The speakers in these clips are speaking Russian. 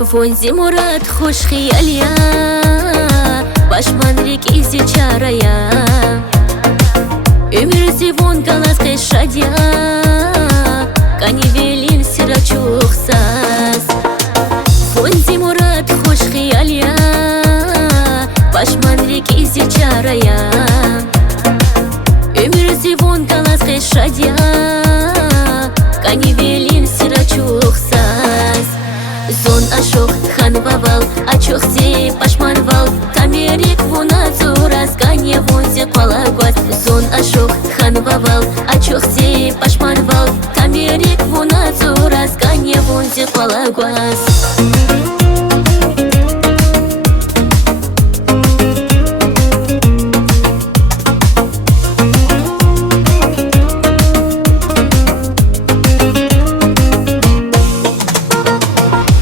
Вонзи мурад хуш хиялия, башман рик изи чарая. Өмірзе вон галасқай шадия, кани велин сира чухсас. Вонзи мурад хуш хиялия, башман рик изи чарая. Өмірзе вон галасқай шадия, кани велин сира чухсас. Зон ашок ханвавал, ачухзе пашманвал, тамерик вуна зурас, ганье вонзе палагуас. Зон ашок ханвавал, ачухзе пашманвал, тамерик вуна зурас, ганье вонзе палагуас.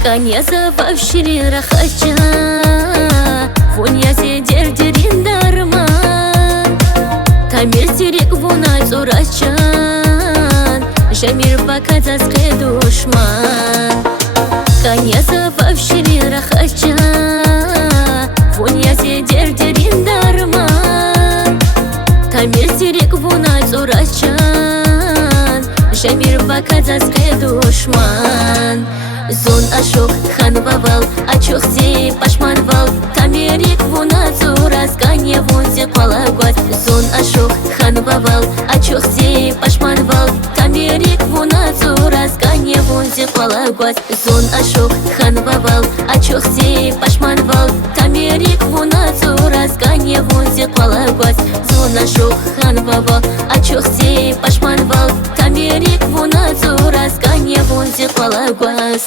Канья зававширин рахача, воньязе дердерин дарман, тамир сирик вунай зурачан, жамир баказаске душман. Канья зававширин рахача, воньязе дердерин дарман, тамир сирик вунай зурачан, жамир баказаске душман. Зон ашок ханвавал, ачухзе пашманвал, тамерик вуна зурас, ганье вонзе палагуас. Зон ашок ханвавал, ачухзе пашманвал, тамерик вуна зурас, ганье вонзе палагуас. Зон ашок ханвавал, ачухзе пашманвал, тамерик вуна зурас, ганье вонзе палагуас. Зон ашок ханвавал, ачухзе пашманвал, тамерик вуна зурас, ганье вонзе палагуас.